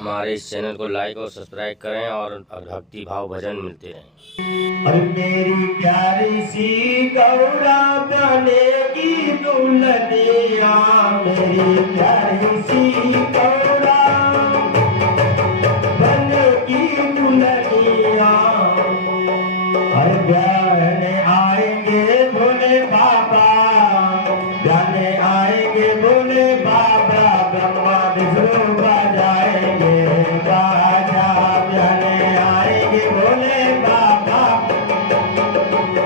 हमारे इस चैनल को लाइक और सब्सक्राइब करें और भक्ति भाव भजन मिलते रहें। और मेरी प्यारी सी गौरा बनेगी दुल्हनिया, मेरी प्यारी सी गौरा बनेगी दुल्हनिया। और ब्याहने आएंगे भोले बाबा, ब्याहने आएंगे भोले बाबा, ब्रह्मा विष्णु बजाएंगे बाजा। ब्याहने आएंगे भोले बाबा,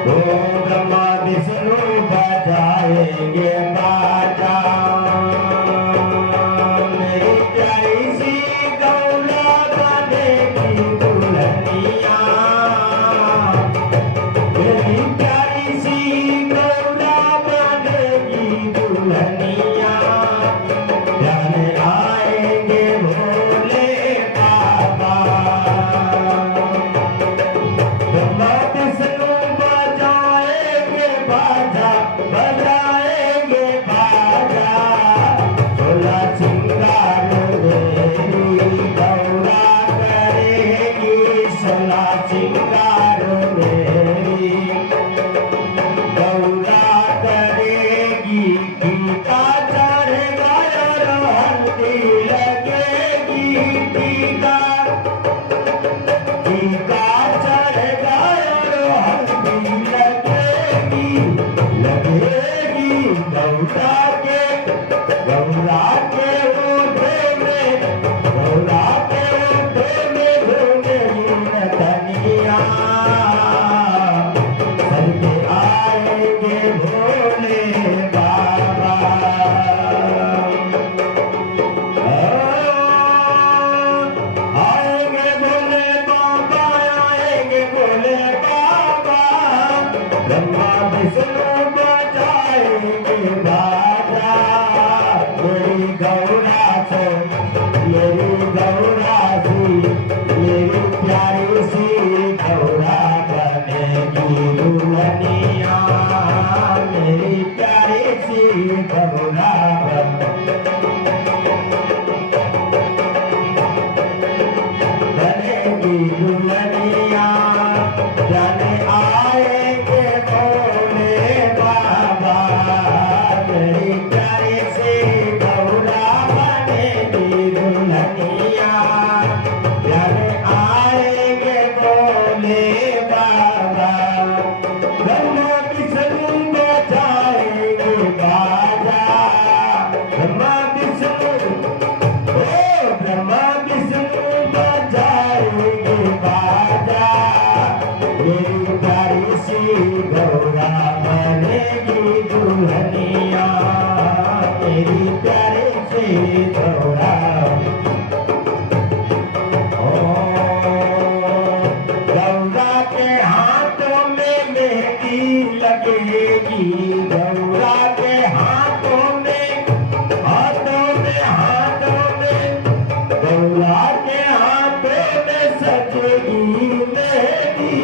ओ ब्रह्मा विष्णु बजाएंगे बाजा। मेरी प्यारी सी गौरा बनेगी दुल्हनिया, मेरी प्यारी सी गौरा बनेगी दुल्हनिया। जाने आएंगे भोले बाबा, ब्रह्मा विष्णु बजाएंगे बाजा, बजाएंगे बाजा। सोलह श्रृंगार मेरी गौरा करेगी, सोलह श्रृंगार मेरी गौरा करेगी। टीका चढ़ेगा और हल्दी लगेगी, टीका टीका चढ़ेगा और हल्दी लगेगी, लगेगी गौरा के ओठे में, गौरा के ओठे में घूमेगी नथनिया। सबके आएंगे भोले बाबा, आएंगे भोले बाबा, आएंगे भोले बाबा। ब्रह्मा विष्णु बजाएंगे बाजा। मेरी गौरा से, मेरी गौरा सी, मेरी प्यारी सी गौरा बनेगी दुल्हनिया, मेरी प्यारी सी गौरा बनेगी दुल्हनिया। जाने आएंगे भोले बाबा, मेरी प्यारी सी गौरा बनेगी दुल्हनिया। जाने आएंगे भोले बाबा, ब्रह्मा विष्णु बजाएंगे बाजा, ब्रह्मा विष्णु, ओ ब्रह्मा विष्णु बजाएंगे बाजा। मेरी प्यारी सी गौरा बनेगी दुल्हनिया, मेरी प्यारी सी गौरा। गौरा के हाथों में मेहंदी लगेगी, गौरा के हाथों में, हाथों में, हाथों में, गौरा के हाथों में सजेगी मेहंदी।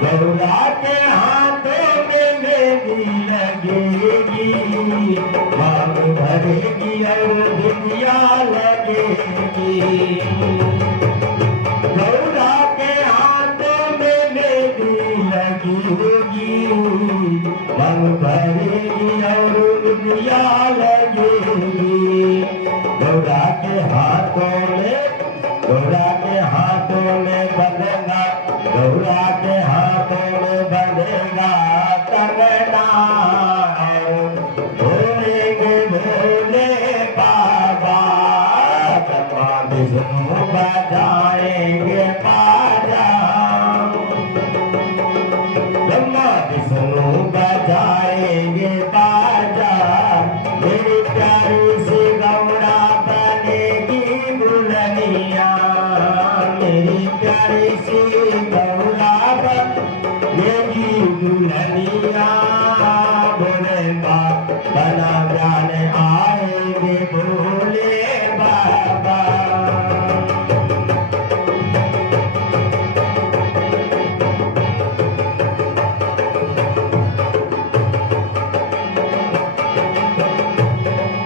गौरा के हाथों में मेहंदी लगेगी, मांग भरेगी और दुनिया लगेगी। गौरा के हाथों में मेहंदी लगेगी, मांग भरेगी और दुनिया लगेगी। गौरा के हाथों में, गौरा के हाथों में बंधेगा, गौरा के हाथों में बंधेगा कंगना। भोलेंगे भोले बाबा, ब्रह्मा विष्णु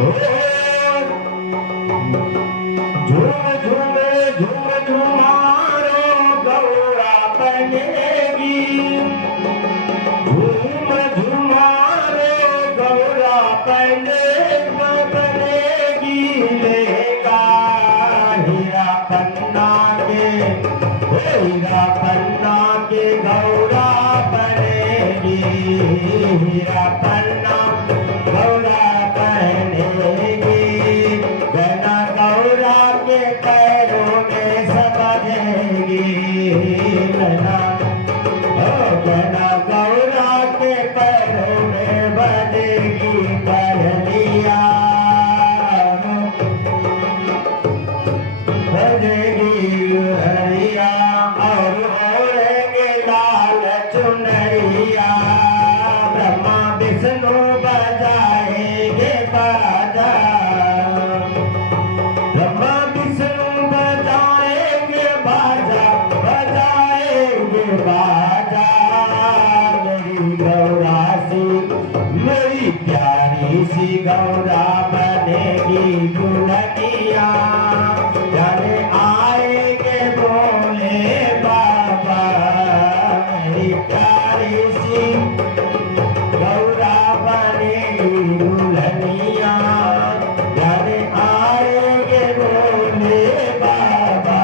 ओ झूम झूम झूम झूमारो गौरा बनेगी झूम झूमारो गौरा बनेगी लेगा हीरा पन्ना के गौरा बनेगी हीरा पन्ना गौरा बनेगी गना गौरा के पैरों में समझेगी गना गौरा के पैरों में बनेगी करलिया बनेगी हरिया और ओढ़ेंगे लाल चुनरिया ब्रह्मा विष्णु बजाएंगे बाजा ब्रह्मा विष्णु बजाएंगे बाजा बजाएंगे बाजा मेरी गौरा सी मेरी प्यारी सी गौरा बनेगी दुल्हनिया जाने आएंगे बोले बाबा मेरी प्यारी सी गौरा बनेगी दुल्हनिया जाने आएंगे बोले बाबा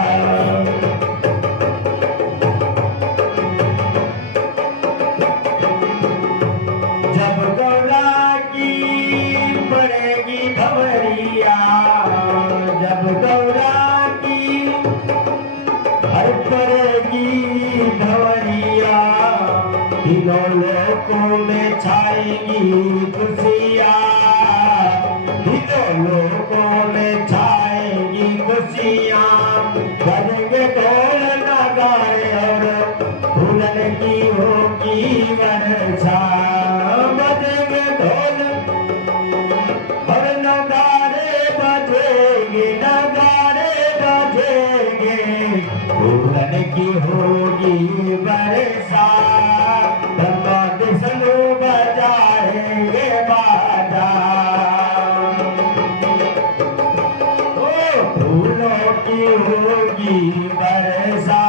जब गौरा की पड़ेगी खबरिया जब गौरा की हर पड़ेगी खबरिया तीनों लोकों में छाएगी खुशियाँ तीनों लोकों में छाएगी खुशियाँ बजेंगे ढोल नगाड़े और फूलन की होगी वर्षा बजेंगे ढोल और नगाड़े बजेंगे फूलन की होगी वर्षा ब्रह्मा विष्णु बजाएंगे बाजा ओ फूलों की होगी वर्षा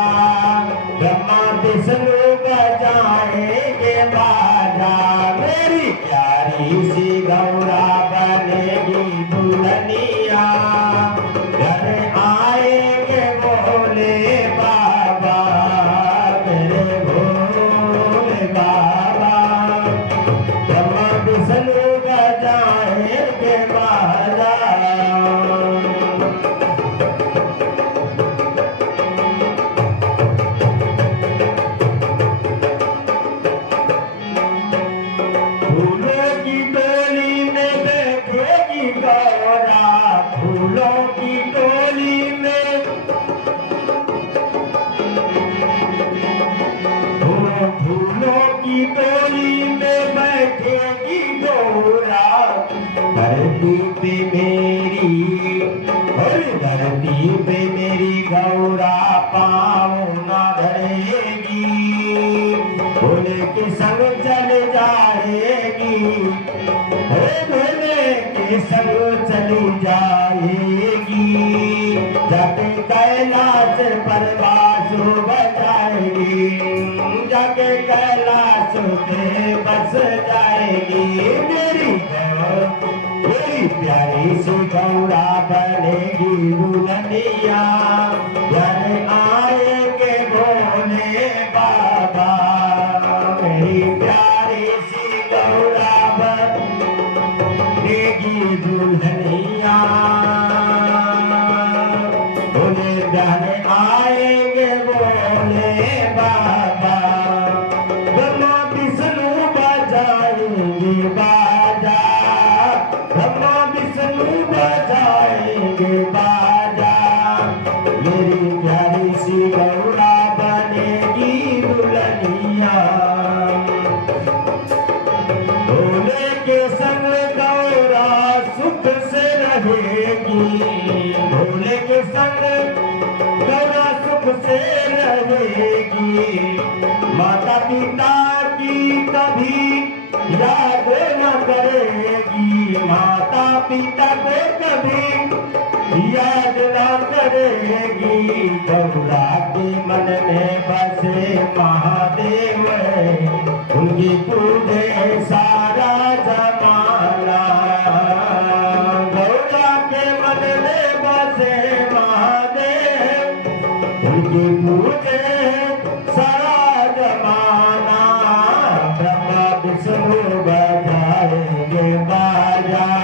ब्रह्मा विष्णु बजाएंगे बाजा मेरी प्यारी सी गौरा बनेगी दुल्हनिया घर आएंगे बोले बाबा मेरे भोले बाबा ब्रह्मा विष्णु बजाएंगे बाजा फूलों की डोली में बैठेगी गौरा फूलों की डोली में फूलों की डोली में बैठेगी गौरा धरती पे मेरी और धरती पे मेरी गौरा पाँव ना धरेगी भोले के संग चल जाएगी भोले के संग चली जाएगी जाके कैलाश पर बांसुर बजाएगी जाके कैलाश पे बस जाएगी मेरी प्यारी सी गौरा बनेगी दुल्हनिया जन आएंगे बोले बाबा मेरी प्यारी सी गौरा बनेगी दुल्हनिया बोले जन आएंगे बोले बाबा ब्रह्मा विष्णु बजाएंगे बाजा ब्रह्मा विष्णु बजाएंगे बाजा मेरी प्यारी सी गौरा बनेगी दुल्हनिया भोले के संग गौरा सुख से रहेगी भोले के संग गौरा सुख से रहेगी माता पिता की कभी याद न करेगी माता पिता को कभी याद न करेगी गौरा के मन में बसे महादेव उनकी पूजे सारा जमाना गौरा के मन में बसे महादेव उनकी पूजे सारा जमाना ब्रह्मा विष्णु बजाएंगे बाजा